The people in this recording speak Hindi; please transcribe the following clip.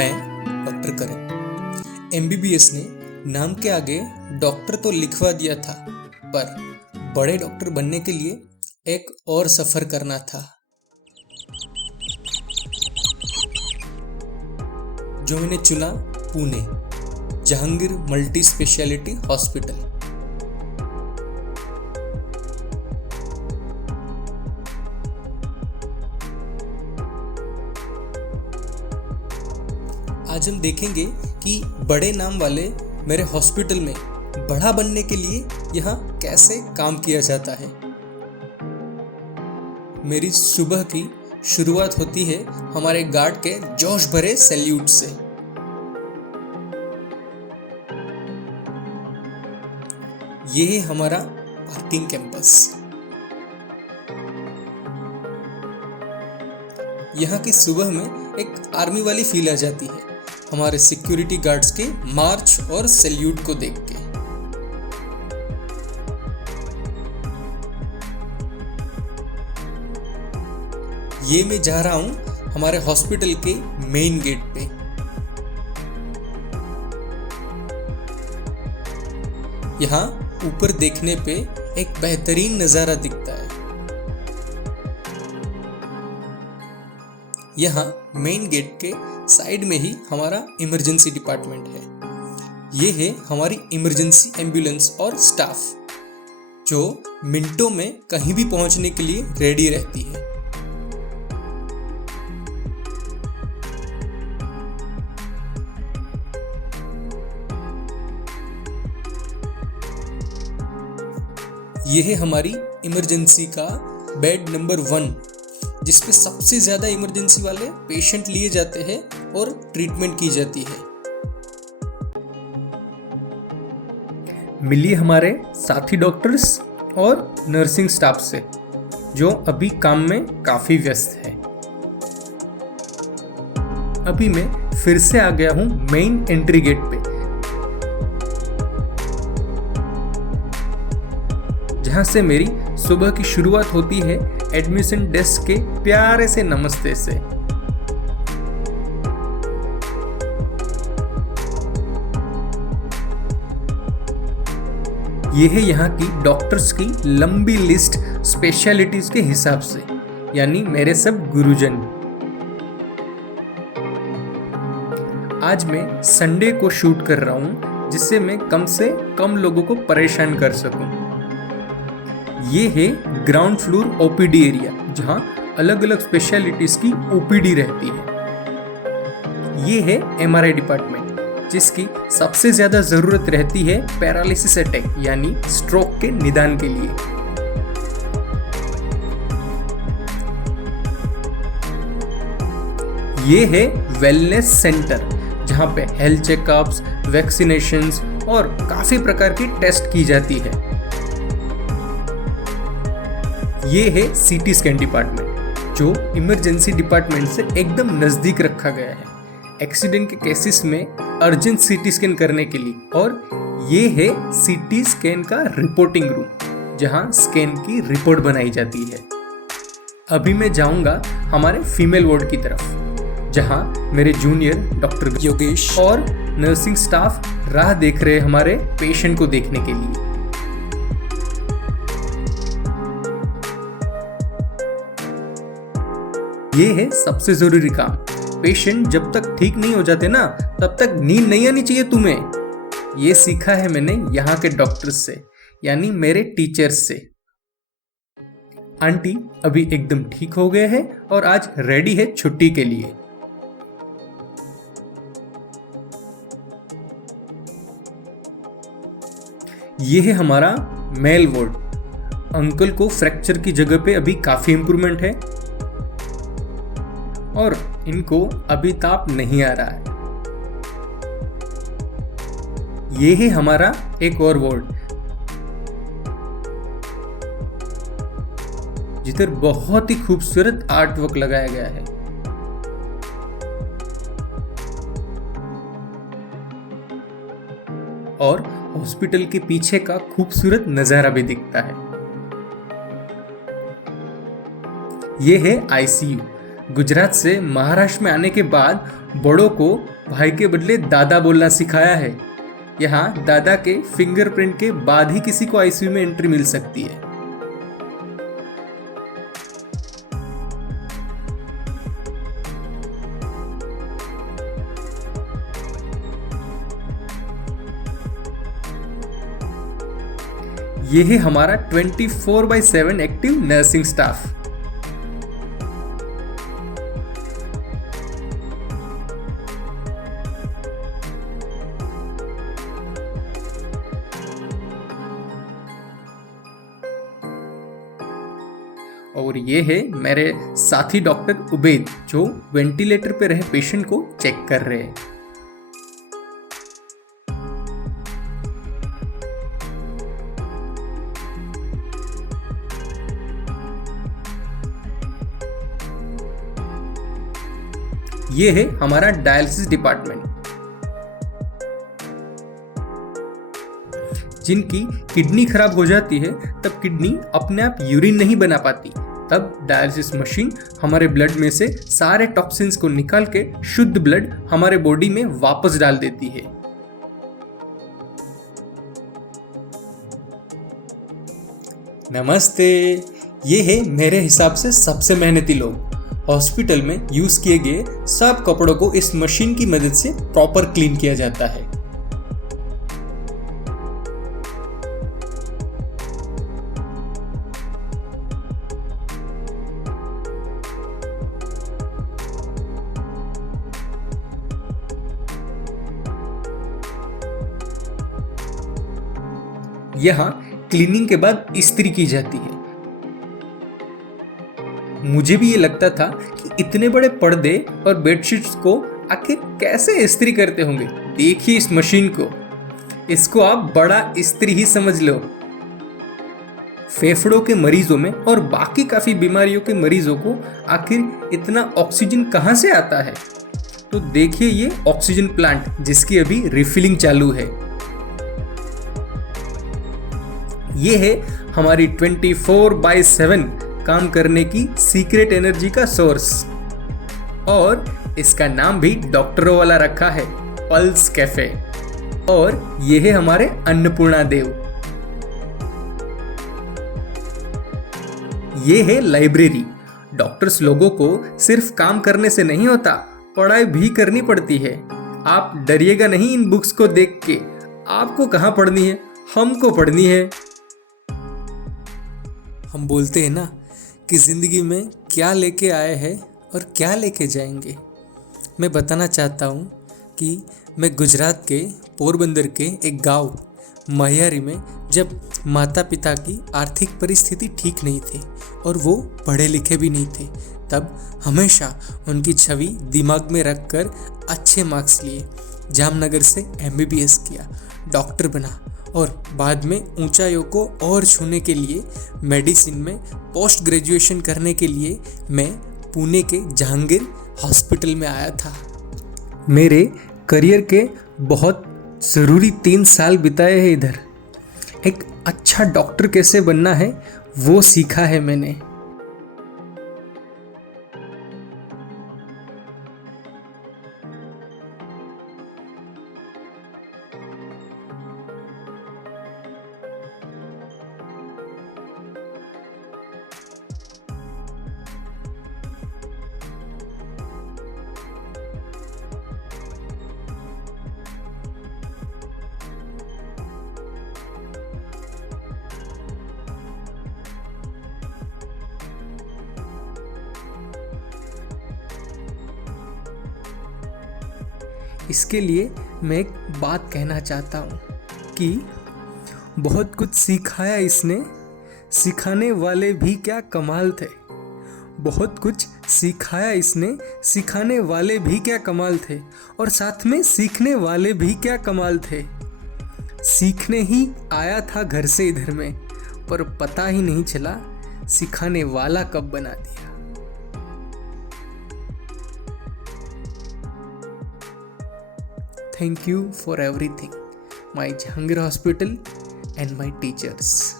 मैं डॉक्टर करण। एमबीबीएस ने नाम के आगे डॉक्टर तो लिखवा दिया था, पर बड़े डॉक्टर बनने के लिए एक और सफर करना था, जो मैंने चुना Pune, Jahangir multi speciality hospital. आज हम देखेंगे कि बड़े नाम वाले मेरे हॉस्पिटल में बड़ा बनने के लिए यहाँ कैसे काम किया जाता है। मेरी सुबह की शुरुआत होती है हमारे गार्ड के जोश भरे सैल्यूट से। ये है हमारा पार्किंग कैंपस। यहाँ की सुबह में एक आर्मी वाली फील आ जाती है हमारे सिक्योरिटी गार्ड्स के मार्च और सैल्यूट को देख के। ये मैं जा रहा हूं हमारे हॉस्पिटल के मेन गेट पे। यहाँ ऊपर देखने पे एक बेहतरीन नजारा दिखता है। यहाँ मेन गेट के साइड में ही हमारा इमरजेंसी डिपार्टमेंट है। ये है हमारी इमरजेंसी एम्बुलेंस और स्टाफ, जो मिनटों में कहीं भी पहुंचने के लिए रेडी रहती है। ये है हमारी इमरजेंसी का बेड नंबर 1, जिसपे सबसे ज्यादा इमरजेंसी वाले पेशेंट लिए जाते हैं और ट्रीटमेंट की जाती है। मिलिए हमारे साथी डॉक्टर्स और नर्सिंग स्टाफ से, जो अभी काम में काफी व्यस्त है। अभी मैं फिर से आ गया हूं मेन एंट्री गेट पे, जहां से मेरी सुबह की शुरुआत होती है एडमिशन डेस्क के प्यारे से नमस्ते से। ये है यहाँ की डॉक्टर्स की लंबी लिस्ट स्पेशलिटीज के हिसाब से, यानी मेरे सब गुरुजन। आज मैं संडे को शूट कर रहा हूँ, जिससे मैं कम से कम लोगों को परेशान कर सकूं। ये है ग्राउंड फ्लोर ओपीडी एरिया, जहां अलग अलग स्पेशलिटीज की ओपीडी रहती है। ये है एमआरआई डिपार्टमेंट, जिसकी सबसे ज्यादा जरूरत रहती है पैरालिसिस अटैक यानी स्ट्रोक के निदान के लिए। ये है वेलनेस सेंटर, जहां पे हेल्थ चेकअप्स, वैक्सीनेशंस और काफी प्रकार की टेस्ट की जाती है। ये है सीटी स्कैन डिपार्टमेंट, जो इमरजेंसी डिपार्टमेंट से एकदम नजदीक रखा गया है एक्सीडेंट के केसेस में अर्जेंट सीटी स्कैन करने के लिए। और ये है सीटी स्कैन का रिपोर्टिंग रूम, जहां स्कैन की रिपोर्ट बनाई जाती है। अभी मैं जाऊंगा हमारे फीमेल वार्ड की तरफ, जहां मेरे जूनियर डॉक्टर योगेश और नर्सिंग स्टाफ राह देख रहे हमारे पेशेंट को देखने के लिए। ये है सबसे जरूरी काम। पेशेंट जब तक ठीक नहीं हो जाते ना, तब तक नींद नहीं आनी चाहिए तुम्हें। ये सीखा है मैंने यहाँ के डॉक्टर्स से, यानी मेरे टीचर्स से। आंटी अभी एकदम ठीक हो गए हैं और आज रेडी है छुट्टी के लिए। ये है हमारा मेल वार्ड। अंकल को फ्रैक्चर की जगह पे अभी काफी इंप्रूवमेंट है और इनको अभी ताप नहीं आ रहा है। ये है हमारा एक और वार्ड, जिधर बहुत ही खूबसूरत आर्ट वर्क लगाया गया है। और हॉस्पिटल के पीछे का खूबसूरत नजारा भी दिखता है। ये है आईसीयू। गुजरात से महाराष्ट्र में आने के बाद बड़ों को भाई के बदले दादा बोलना सिखाया है। यहाँ दादा के फिंगरप्रिंट के बाद ही किसी को आईसीयू में एंट्री मिल सकती है। ये है हमारा 24/7 एक्टिव नर्सिंग स्टाफ। और ये है मेरे साथी डॉक्टर उबैद, जो वेंटिलेटर पे रहे पेशेंट को चेक कर रहे हैं। ये है हमारा डायलिसिस डिपार्टमेंट। जिनकी किडनी खराब हो जाती है तब किडनी अपने आप यूरिन नहीं बना पाती, तब डायलिसिस मशीन हमारे ब्लड में से सारे टॉक्सिन्स को निकाल के शुद्ध ब्लड हमारे बॉडी में वापस डाल देती है। नमस्ते। ये है मेरे हिसाब से सबसे मेहनती लोग। हॉस्पिटल में यूज किए गए सब कपड़ों को इस मशीन की मदद से प्रॉपर क्लीन किया जाता है। यहाँ क्लीनिंग के बाद इस्त्री की जाती है। मुझे भी ये लगता था कि इतने बड़े पर्दे और बेडशीट्स को आखिर कैसे इस्त्री करते होंगे। देखिए इस मशीन को, इसको आप बड़ा इस्त्री ही समझ लो। फेफड़ों के मरीजों में और बाकी काफी बीमारियों के मरीजों को आखिर इतना ऑक्सीजन कहाँ से आता है? तो देखिए ये ऑक्सीजन प्लांट जिसकी अभी रिफिलिंग चालू है। ये है हमारी 24/7 काम करने की सीक्रेट एनर्जी का सोर्स, और इसका नाम भी डॉक्टरों वाला रखा है, पल्स कैफे। और ये है हमारे अन्नपूर्णा देव। ये है लाइब्रेरी। डॉक्टर्स लोगों को सिर्फ काम करने से नहीं होता, पढ़ाई भी करनी पड़ती है। आप डरिएगा नहीं इन बुक्स को देख के। आपको कहाँ पढ़नी है, हमको पढ़नी है। हम बोलते हैं ना कि ज़िंदगी में क्या लेके आए हैं और क्या लेके जाएंगे। मैं बताना चाहता हूँ कि मैं गुजरात के पोरबंदर के एक गांव महियारी में जब माता पिता की आर्थिक परिस्थिति ठीक नहीं थी और वो पढ़े लिखे भी नहीं थे, तब हमेशा उनकी छवि दिमाग में रखकर अच्छे मार्क्स लिए, जामनगर से MBBS किया, डॉक्टर बना और बाद में ऊंचाइयों को और छूने के लिए मेडिसिन में पोस्ट ग्रेजुएशन करने के लिए मैं पुणे के जहांगीर हॉस्पिटल में आया था। मेरे करियर के बहुत ज़रूरी 3 साल बिताए हैं इधर। एक अच्छा डॉक्टर कैसे बनना है वो सीखा है मैंने। इसके लिए मैं एक बात कहना चाहता हूँ कि बहुत कुछ सिखाया इसने, सिखाने वाले भी क्या कमाल थे। बहुत कुछ सिखाया इसने, सिखाने वाले भी क्या कमाल थे, और साथ में सीखने वाले भी क्या कमाल थे। सीखने ही आया था घर से इधर में, पर पता ही नहीं चला सिखाने वाला कब बना दिया। Thank you for everything, my Jahangir Hospital and my teachers.